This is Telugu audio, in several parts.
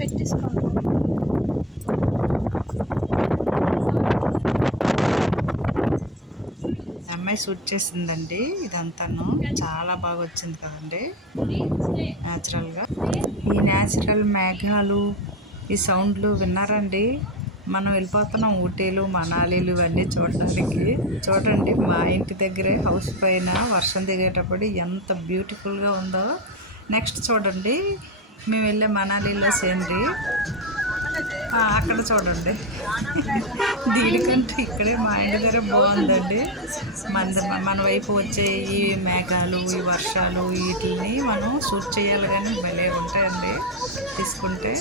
పెట్టేసుకోండి. అమ్మాయి షూట్ చేసిందండి ఇదంతాను. చాలా బాగా వచ్చింది కదండి. న్యాచురల్గా ఈ న్యాచురల్ మేఘాలు ఈ సౌండ్లు విన్నారండి? మనం వెళ్ళిపోతున్నాం ఊటీలు మనాలీలు ఇవన్నీ చూడడానికి. చూడండి మా ఇంటి దగ్గరే హౌస్ పైన వర్షం దిగేటప్పుడు ఎంత బ్యూటిఫుల్గా ఉందో. నెక్స్ట్ చూడండి మేము వెళ్ళే మనాలీలో సేంద్రి. అక్కడ చూడండి. దీనికంటే ఇక్కడే మా ఇంటి దగ్గర బాగుందండి. మన మన వైపు వచ్చే ఈ మేఘాలు ఈ వర్షాలు వీటిని మనం షూట్ చేయాలి కానీ భలే ఉంటాయండి తీసుకుంటే.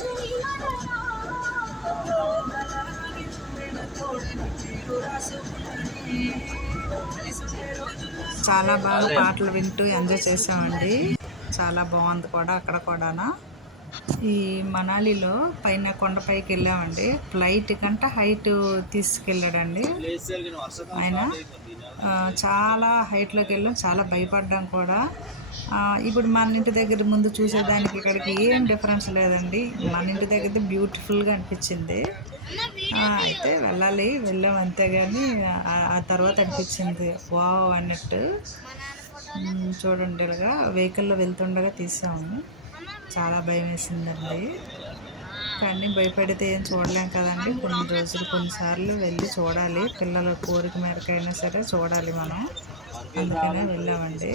చాలా బాగా పాటలు వింటూ ఎంజాయ్ చేసామండి. చాలా బాగుంది కూడా అక్కడ కూడానా. ఈ మనాలిలో పైన కొండపైకి వెళ్ళామండి. ఫ్లైట్ కంట హైట్ తీసుకెళ్ళాడండి. ఆయన చాలా హైట్లోకి వెళ్ళాం. చాలా భయపడ్డాం కూడా. ఇప్పుడు మన ఇంటి దగ్గర ముందు చూసేదానికి ఇక్కడికి ఏం డిఫరెన్స్ లేదండి. మన ఇంటి దగ్గర బ్యూటిఫుల్గా అనిపించింది. అయితే వెళ్ళాలి వెళ్ళాం అంతేగాని ఆ- ఆ తర్వాత అనిపించింది. వావ్ అన్నట్టు. చూడండిగా వెహికల్లో వెళ్తుండగా తీసాము. చాలా భయం వేసిందండి కానీ భయపడితే ఏం చూడలేం కదండి. కొన్ని రోజులు కొన్నిసార్లు వెళ్ళి చూడాలి. పిల్లల కోరిక మేరకైనా సరే చూడాలి మనం. అందుకనే వెళ్ళామండి.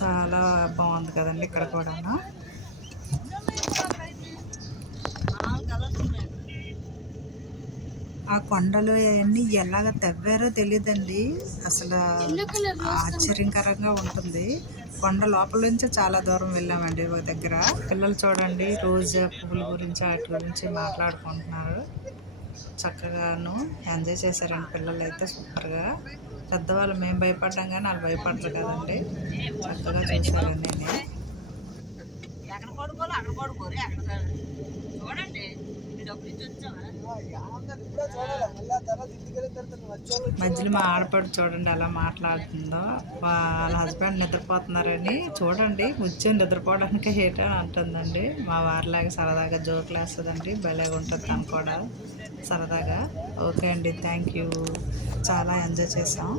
చాలా బాగుంది కదండి ఇక్కడ కూడా ఆ కొండలు అవన్నీ ఎలాగ తవ్వారో తెలియదండి అసలు ఆశ్చర్యకరంగా ఉంటుంది. కొండ లోపల నుంచి చాలా దూరం వెళ్ళామండి ఒక దగ్గర. పిల్లలు చూడండి రోజా పువ్వుల గురించి వాటి గురించి మాట్లాడుకుంటున్నారు. చక్కగాను ఎంజాయ్ చేశారండి పిల్లలు అయితే సూపర్గా. పెద్దవాళ్ళు మేము భయపడ్డాం కానీ వాళ్ళు భయపడరు కదండి. చక్కగా చూశారండి నేను. చూడండి. మధ్యలో మా ఆడపడు చూడండి ఎలా మాట్లాడుతుందో. వాళ్ళ హస్బెండ్ నిద్రపోతున్నారని చూడండి. కూర్చొని నిద్రపోవడానికి హేట అంటుందండి. మా వారిలాగా సరదాగా జోకులు వేస్తుందండి భలేగా ఉంటుంది తను కూడా. సరదాగా. ఓకే అండి. థ్యాంక్ యూ చాలా ఎంజాయ్ చేసాం